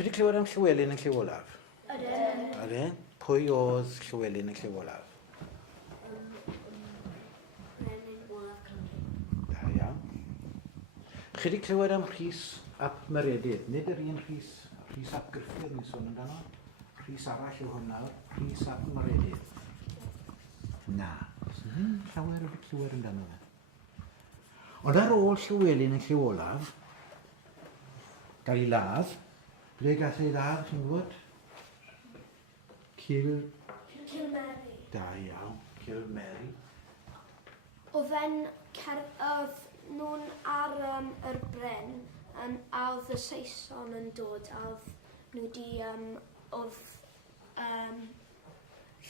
Chi wedi clywed am Llywelyn yn Lliw Olaf? Ydyn. Ydyn? Pwy oedd Llywelyn yn Lliw Olaf? Brenin Olaf Cymru. Da iawn. Chi wedi clywed am Rhys ap Meredydd? Nid yr un Rhys ap Gruffudd ni'n sôn amdano. Rhys arall yw hwnna, Rhys ap Meredydd. Na. Llawer wedi clywed amdano fe. Ond ar ôl Llywelyn yn Lliw Olaf, gael ei ladd, ble gath ei ladd, chi'n gwybod? Cilmeri. Da iawn, Cilmeri. Oedd nhw'n ar yr bryn, a oedd y Saeson yn dod, a oedd nhw oedd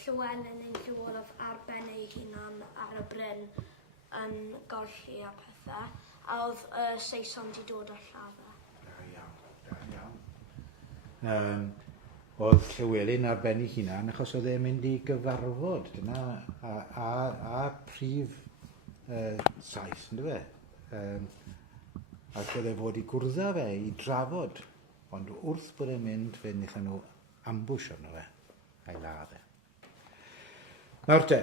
Llywelyn yn Lliw Olaf ar ben ei hunan ar y bryn yn golchi a pethau, a oedd y Saeson wedi dod â lladdau. Da iawn. Oedd Llywelyn ar ben ei hunan achos oedd e'n mynd i gyfarfod dyna a prif saith, ynddo fe? Ac oedd e fod i gwrdda fe i drafod, ond wrth bod e'n mynd fe wnaethon nhw ambush arno fe a'i ladd e. Nawr te,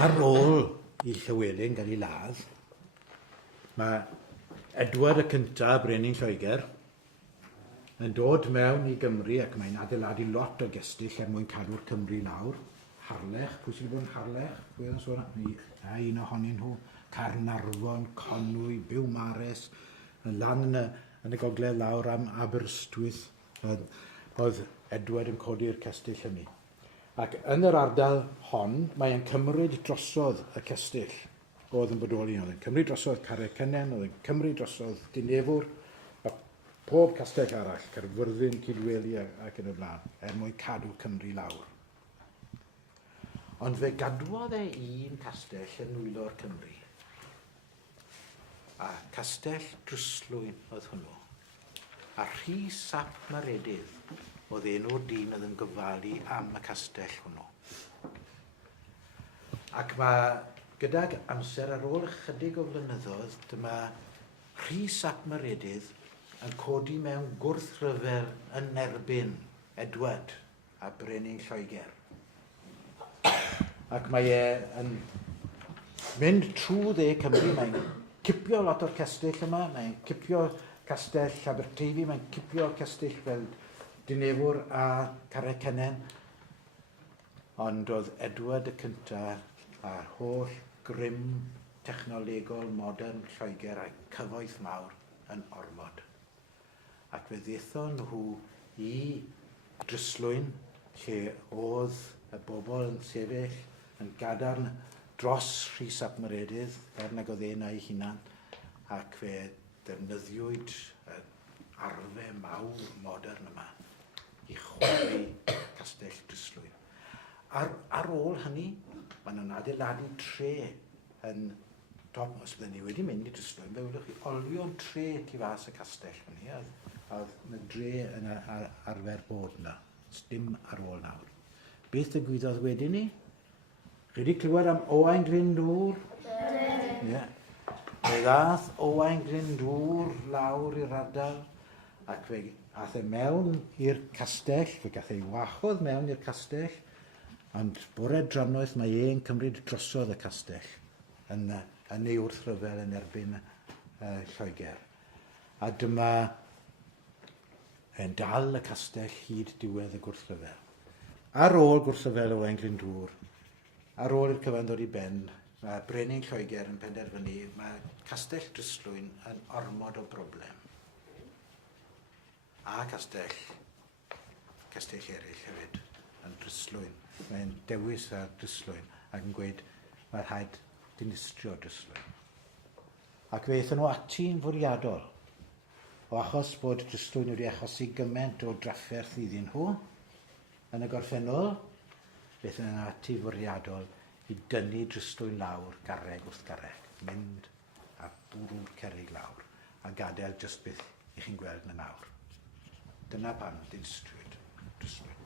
ar ôl i Llywelyn gael ei ladd, mae Edward y cyntaf, brenin Lloegr, yn dod mewn i Gymru ac mae'n adeiladu lot o gestyll mwyn cadw'r Cymru lawr. Harlech, pwy sydd wedi bod yn Harlech? Pwy oedd yn sôn am? Un ohonyn nhw, Caernarfon, Conwy, Biwmares, lan yn y gogledd lawr am Aberystwyth. Oedd Edward yn codi'r cestyll hynny. Ac yn yr ardal hon, mae'n cymryd drosodd y cestyll oedd yn bodoli. Oedd yn cymryd drosodd Carreg Cynnen, oedd yn cymryd drosodd Dinefwr, a pob castell arall, Caerfyrddin, Cydweli ac yn y blaen, mwyn cadw Cymru lawr. Ond fe gadwodd e un castell yn nwylo'r Cymru. A Castell Dryslwyn oedd hwnnw. A Rhys ap Meredydd oedd enw'r dyn oedd yn gofalu am y castell hwnnw. Ac mae gydag amser ar ôl ychydig o flynyddoedd, dyma Rhys ap Meredydd yn codi mewn gwrthryfel yn erbyn Edward a brenin Lloegr. Ac mae e yn mynd trwy dde Cymru, mae'n cipio lot o'r castell yma, mae'n cipio castell Aberteifi, mae'n cipio castell fel Dinefwr a Carreg Cynnen. Ond oedd Edward y cyntaf a'r holl grym technolegol modern Lloegr a'i cyfoeth mawr yn ormod. Ac fe ddaethon nhw i Dryslwyn, lle oedd y bobl yn sefyll yn gadarn dros Rhys ap Meredydd, nag oedd e'n ei hunan, ac fe defnyddiwyd arfe mawr modern yma i chwarae castell Dryslwyn. Ar ôl hynny, maen nhw'n adeiladu tre yn top, os bydden ni wedi mynd i Dryslwyn, fe wylwch chi olion tre tu fas y castell hynny, a oedd y dre yn arfer bod yna, dim ar ôl nawr. Beth ddigwyddodd wedyn ni? Chi wedi clywed am Owain Glyndŵr? Ie. Fe ddath Owain Glyndŵr lawr i'r ardal ac fe ath e mewn i'r castell, fe gath ei wachodd mewn i'r castell, ond bore drannoeth mae e'n cymryd drosodd y castell yn ei wrthryfel yn erbyn Lloegr. A dyma e'n dal y castell hyd diwedd y gwrthryfel. Ar ôl gwrthryfel Owain Glyndŵr, ar ôl i'r cyfan ddod i ben, mae brenin Lloegr yn penderfynu, mae castell Dryslwyn yn ormod o broblem. A castell eraill hefyd yn Dryslwyn. Mae'n dewis ar Dryslwyn ac yn gweud mae rhaid dinistrio Dryslwyn. Ac fe eithon nhw ati'n fwriadol, o achos bod Dryslwyn wedi achosi gymaint o drafferth iddyn nhw, yn y gorffennol, beth yn ati fwriadol i dynnu Dryslwyn lawr garreg wrth garreg, mynd a bwrw'r cerrig lawr, a gadael jyst beth i chi'n gweld yn y nawr. Dyna pan dinistriwyd Dryslwyn.